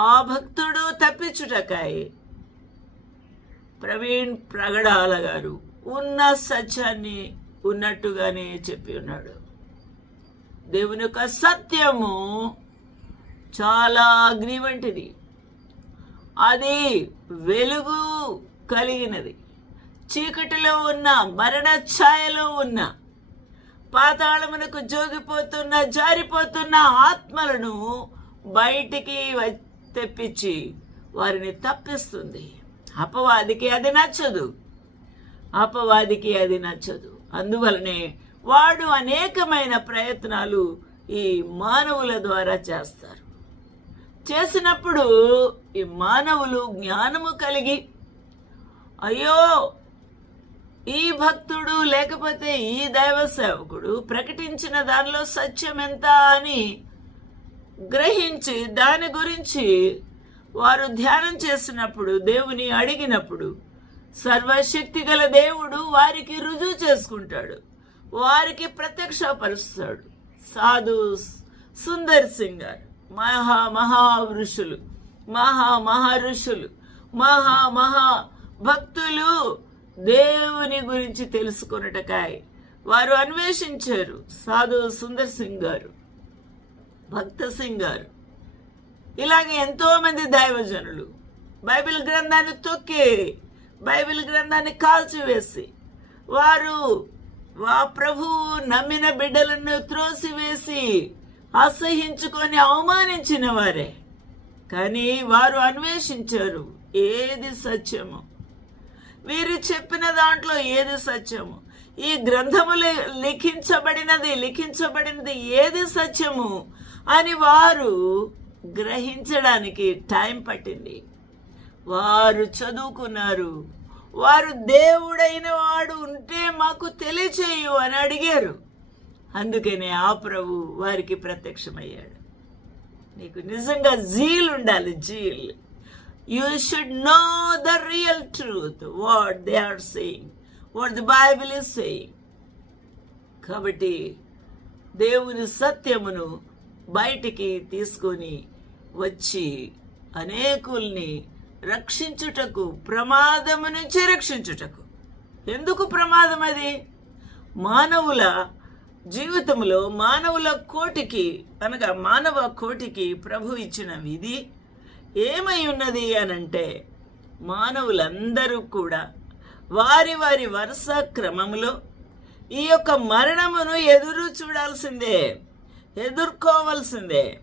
ఆ భక్తుడు తప్పించుటకాయి ప్రవీణ్ ప్రగడాల గారు ఉన్న సత్యాన్ని ఉన్నట్టుగానే చెప్పి ఉన్నాడు. దేవుని యొక్క సత్యము చాలా అగ్ని వంటిది అది వెలుగు కలిగినది. చీకటిలో ఉన్న మరణ ఛాయలో ఉన్న పాతాళమునకు జోగిపోతున్న జారిపోతున్న ఆత్మలను బయటికి వ- తెప్పించి వారిని తప్పిస్తుంది. అపవాదికి అది నచ్చదు. అపవాదికి అది నచ్చదు. అందువలనే వాడు అనేకమైన ప్రయత్నాలు ఈ మానవుల ద్వారా చేస్తారు. చేసినప్పుడు ఈ మానవులు జ్ఞానము కలిగి అయ్యో ఈ భక్తుడు లేకపోతే ఈ దైవ సేవకుడు ప్రకటించిన దానిలో సత్యం ఎంత అని గ్రహించి దాని గురించి వారు ధ్యానం చేసినప్పుడు దేవుని అడిగినప్పుడు సర్వశక్తి గల దేవుడు వారికి రుజువు చేసుకుంటాడు. వారికి ప్రత్యక్షపరుస్తాడు. సాధు సుందర్ సింగ్ గారు మహా మహావృషులు మహా మహా ఋషులు మహా మహా భక్తులు దేవుని గురించి తెలుసుకున్నటకాయ వారు అన్వేషించారు. సాధు సుందర్ సింగ్ గారు. భక్త సింగ్ గారు ఇలాగే ఎంతో మంది దైవజనులు బైబిల్ గ్రంథాన్ని తొక్కి బైబిల్ గ్రంథాన్ని కాల్చివేసి వారు వా ప్రభువు నమ్మిన బిడ్డలను త్రోసివేసి అసహించుకొని అవమానించిన వారే. కానీ వారు అన్వేషించారు ఏది సత్యము. వీరు చెప్పిన దాంట్లో ఏది సత్యము. ఈ గ్రంథములు లిఖించబడినది లిఖించబడినది ఏది సత్యము అని వారు గ్రహించడానికి టైం పట్టింది. వారు చదువుకున్నారు. వారు దేవుడైన వాడు ఉంటే మాకు తెలియచేయు అని అడిగారు. అందుకనే ఆ ప్రభు వారికి ప్రత్యక్షమయ్యాడు. నీకు నిజంగా జీల్ ఉండాలి zeal. You should know the real truth what they are saying what the Bible is saying కాబట్టి దేవుని సత్యమును బయటికి తీసుకొని వచ్చి అనేకుల్ని రక్షించుటకు ప్రమాదము నుంచి రక్షించుటకు. ఎందుకు ప్రమాదం అది? మానవుల జీవితంలో మానవుల కోటికి అనగా మానవ కోటికి ప్రభు ఇచ్చిన విధి ఏమై ఉన్నది అనంటే మానవులందరూ కూడా వారి వారి వరుస క్రమములో ఈ యొక్క మరణమును ఎదురు చూడాల్సిందే. ఎదుర్కోవాల్సిందే.